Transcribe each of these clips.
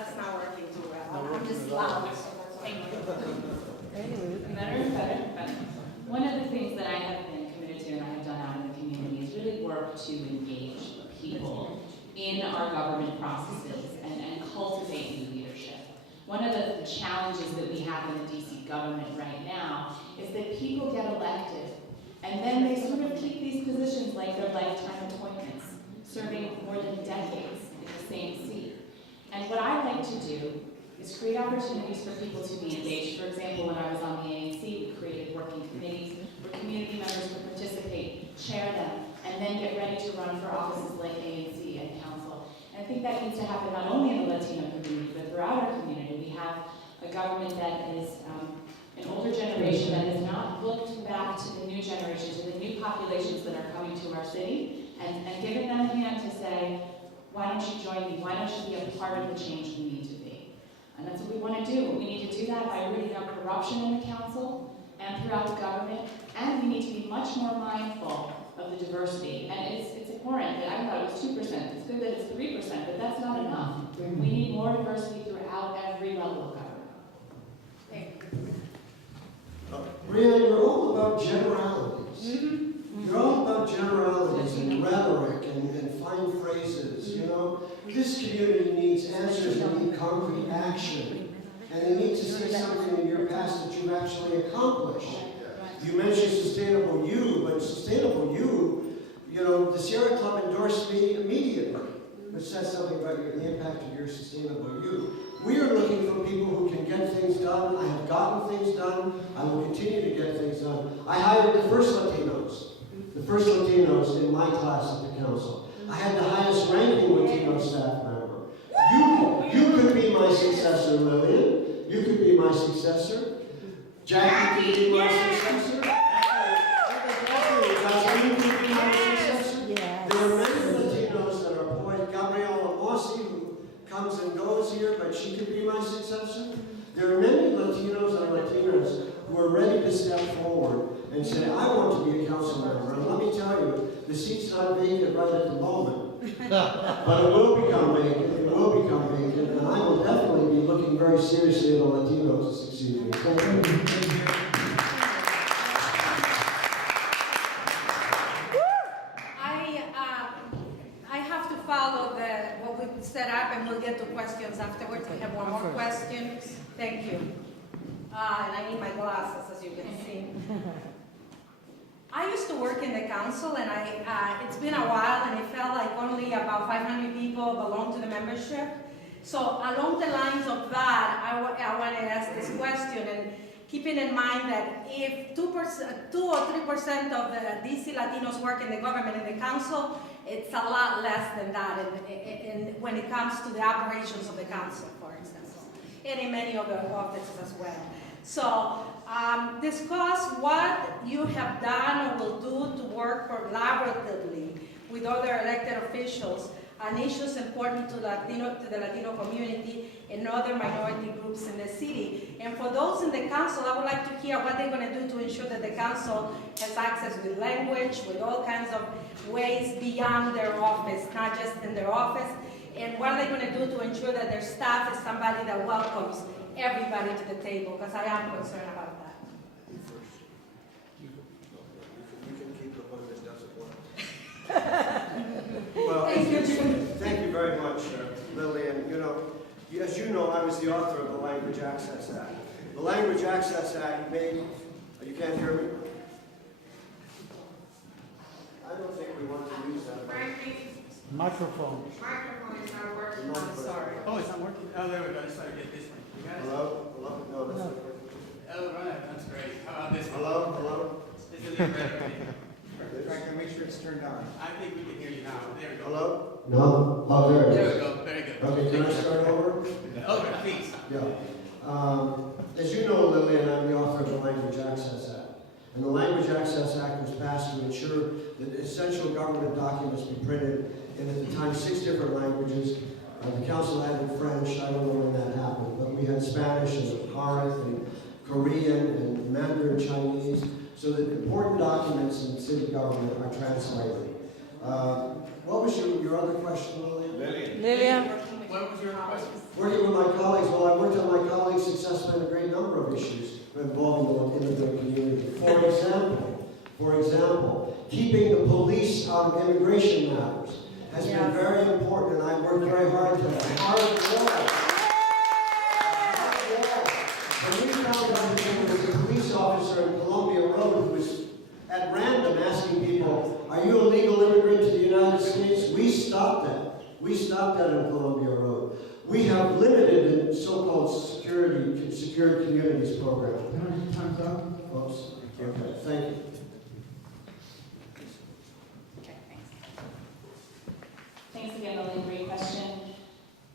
That's not working too well. I'm just loud, so that's why. Better. One of the things that I have been committed to and I have done out in the community is really work to engage people in our government processes and cultivate new leadership. One of the challenges that we have in the DC government right now is that people get elected and then they sort of keep these positions like they're lifetime appointments, serving more than decades in the same seat. And what I like to do is create opportunities for people to be engaged. For example, when I was on the ANC, we created working committees where community members could participate, chair them, and then get ready to run for offices like ANC and council. And I think that needs to happen not only in the Latino community, but throughout our community. We have a government that is an older generation that has not looked back to the new generation, to the new populations that are coming to our city, and given them a hand to say, why don't you join me? Why don't you be a part of the change we need to be? And that's what we want to do. We need to do that by rooting out corruption in the council and throughout the government, and we need to be much more mindful of the diversity. And it's important that I thought it was 2%. It's good that it's 3%, but that's not enough. We need more diversity throughout every level of government. Thank you. Brianna, you're all about generalities. You're all about generalities and rhetoric and fine phrases, you know. This community needs answers, they need concrete action. And they need to see something in your past that you've actually accomplished. You mentioned Sustainable You, but Sustainable You, you know, the Sierra Club endorsed me immediately, which says something about the impact of your Sustainable You. We are looking for people who can get things done. I have gotten things done. I will continue to get things done. I hired the first Latinos in my class at the council. I had the highest ranking Latino staff member. You could be my successor, Lillian. You could be my successor. Jackie could be my successor. Josephine could be my successor. There are many Latinos that are poised. Gabriela Mossi, who comes and goes here, but she could be my successor. There are many Latinos and Latinas who are ready to step forward and say, I want to be a council member. And let me tell you, the seat's not vacant right at the moment. But it will become vacant. It will become vacant. And I will definitely be looking very seriously at a Latino to succeed me. Thank you. I have to follow what we set up, and we'll get to questions afterwards. We have one more question. Thank you. And I need my glasses, as you can see. I used to work in the council, and it's been a while, and it felt like only about 500 people belong to the membership. So along the lines of that, I want to ask this question, and keeping in mind that if 2% or 3% of the DC Latinos work in the government and the council, it's a lot less than that when it comes to the operations of the council, for instance, and in many other offices as well. So discuss what you have done or will do to work collaboratively with other elected officials on issues important to the Latino community and other minority groups in the city. And for those in the council, I would like to hear what they're going to do to ensure that the council has access with language, with all kinds of ways beyond their office, not just in their office. And what are they going to do to ensure that their staff is somebody that welcomes everybody to the table, because I am concerned about that. You can keep the one that doesn't work. Well, thank you very much, Lillian. You know, as you know, I was the author of the Language Access Act. The Language Access Act made, you can't hear me? I don't think we want to use that. Microphone. Microphone is not working, I'm sorry. Oh, it's not working? Oh, there we go. Let's try to get this one. You guys? Hello? Hello? No, that's not working. Oh, right. That's great. How about this one? Hello? Hello? It's a little better. Franklin, make sure it's turned on. I think we can hear you now. There we go. Hello? No? Oh, there it There is. we go. Very good. Okay, can I start over? Over, please. Yeah. As you know, Lillian, I'm the author of the Language Access Act. And the Language Access Act was passed to ensure that essential government documents be printed in, at the time, 6 different languages. The council added French. I don't know when that happened, but we had Spanish and Amharic and Korean and Mandarin Chinese, so that important documents in city government are translated. What was your other question, Lillian? Lillian. What was your question? Working with my colleagues, well, I worked on my colleagues' successfully on a great number of issues involving the immigrant community. For example, keeping the police out of immigration matters has been very important, and I worked very hard to hard wall. When we found out that there was a police officer in Columbia Road who was at random asking people, "Are you a legal immigrant to the United States?" We stopped that. We stopped that in Columbia Road. We have limited the so-called secured communities program. Time's up. Oops. Okay, thank you. Okay, thanks. Thanks again, Lily, great question.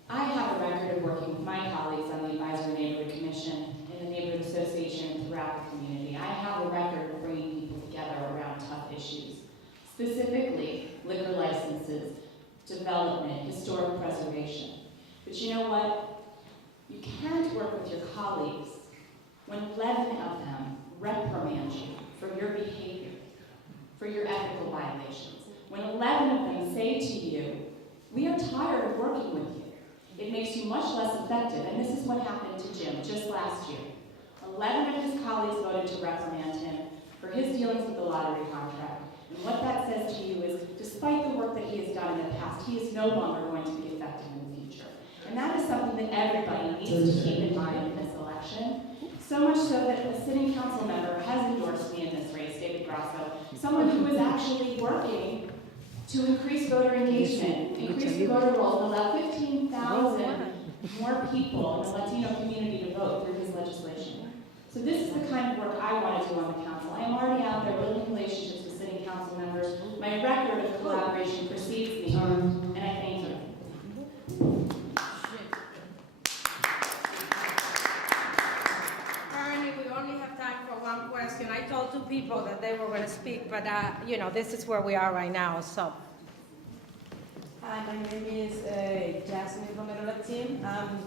I have a record of working with my colleagues on the Advisory Neighborhood Commission and the Neighborhood Association and throughout the community. I have a record of bringing people together around tough issues, specifically liquor licenses, development, historic preservation. But you know what? You can't work with your colleagues when 11 of them reprimand you for your behavior, for your ethical violations. When 11 of them say to you, "We are tired of working with you," it makes you much less effective. And this is what happened to Jim just last year. 11 of his colleagues voted to reprimand him for his dealings with the lottery contract. And what that says to you is, despite the work that he has done in the past, he is no longer going to be effective in the future. And that is something that everybody needs to keep in mind in this election. So much so that a sitting council member has endorsed me in this race, David Grasso, someone who is actually working to increase voter engagement, increase the voter rolls, and allow 15,000 more people in the Latino community to vote through his legislation. So this is the kind of work I want to do on the council. I am already out there building relationships with sitting council members. My record of collaboration precedes me, and I thank you. Ernie, we only have time for one question. I told two people that they were going to speak, but you know, this is where we are right now, so. Hi, my name is Jasmine from Mayoral Team. I'm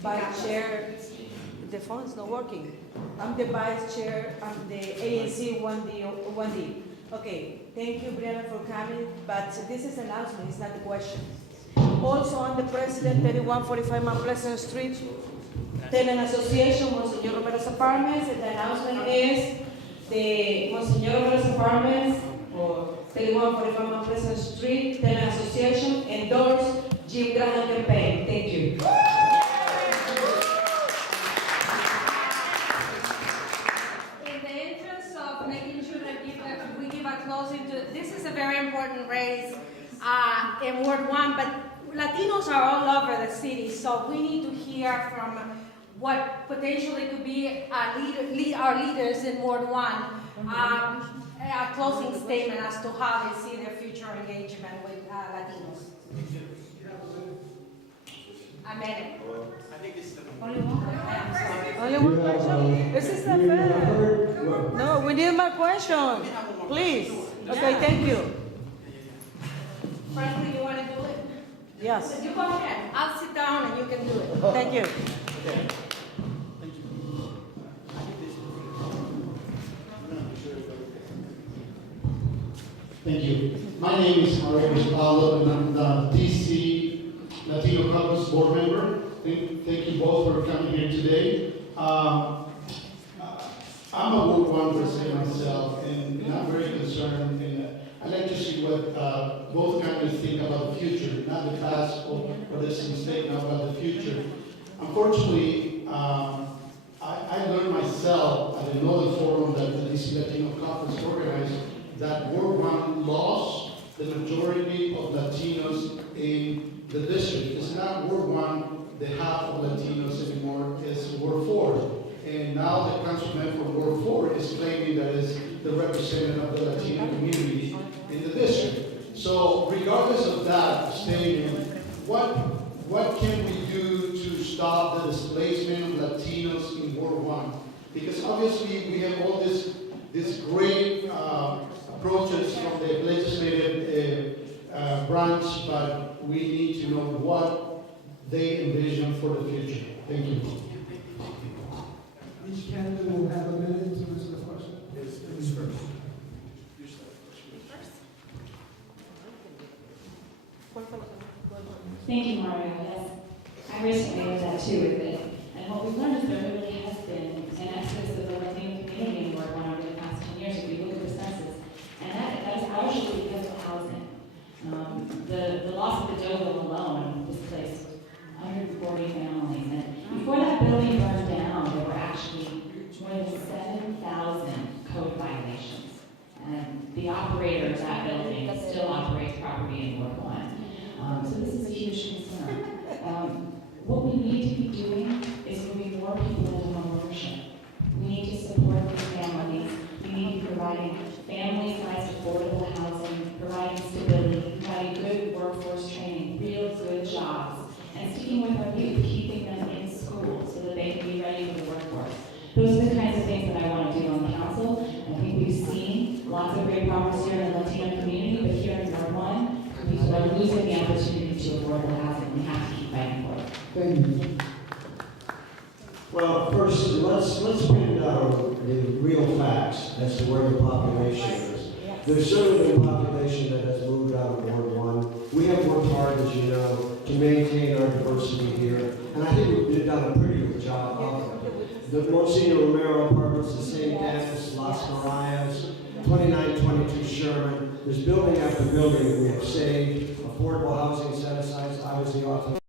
vice chair. The phone is not working. I'm the vice chair. I'm the ANC 1D. Okay, thank you, Brianna, for coming. But this is an announcement. It's not a question. Also, I'm the president, 3145 Mount Pleasant Street, Tenant Association, Monsignor Romero's Apartments. And the announcement is the Monsignor Romero's Apartments or 3145 Mount Pleasant Street, Tenant Association, endorse Jim Graham campaign. Thank you. In the interest of making sure that we give a closing to, this is a very important race in Ward 1, but Latinos are all over the city, so we need to hear from what potentially could be our leaders in Ward 1. A closing statement as to how they see their future engagement with Latinos. A minute. I think this is the Only one? I'm sorry. Only one question? This is not fair. No, we need more questions. Please. Okay, thank you. Franklin, you want to do it? Yes. You go ahead. I'll sit down and you can do it. Thank you. Thank you. My name is Mayoral and I'm the DC Latino Caucus board member. Thank you both for coming here today. I'm a Ward 1 resident myself, and I'm very concerned. And I'd like to see what both candidates think about the future, not the past or what is a mistake, now about the future. Unfortunately, I learned myself at another forum that the DC Latino Caucus organized that Ward 1 lost the majority of Latinos in the district. It's not Ward 1, the half of Latinos anymore, it's Ward 4. And now the councilman from Ward 4 is claiming that it's the representative of the Latino community in the district. So regardless of that statement, what can we do to stop the displacement of Latinos in Ward 1? Because obviously we have all this great approaches from the legislative branch, but we need to know what they envision for the future. Thank you. Each candidate will have a minute to answer the question. Yes, first. Thank you, Mario. Yes. I recently was at two with it, and what we've learned is there really has been an exodus of the Latino community in Ward 1 over the past 10 years if we look at the census, and that is partially because of housing. The loss of the Dover alone displaced 140 families, and before that building burned down, there were actually more than 7,000 code violations. And the operator of that building still operates property in Ward 1. So this is a huge concern. What we need to be doing is moving more people into home ownership. We need to support these families. We need to be providing family-sized affordable housing, providing stability, providing good workforce training, real good jobs, and sticking with our youth, keeping them in school so that they can be ready for the workforce. Those are the kinds of things that I want to do on the council. I think we've seen lots of great progress here in the Latino community, but here in Ward 1, people are losing the opportunity to affordable housing. We have to keep fighting for it. Thank you. Well, first, let's pin down the real facts as to where the population is. There's certainly been a population that has moved out of Ward 1. We have worked hard, as you know, to maintain our diversity here, and I think we've done a pretty good job of it. The Monsignor Romero Apartments, the St. Denis, Las Marias, 2922 Sherman. There's building after building that we have saved, affordable housing set aside. I was the author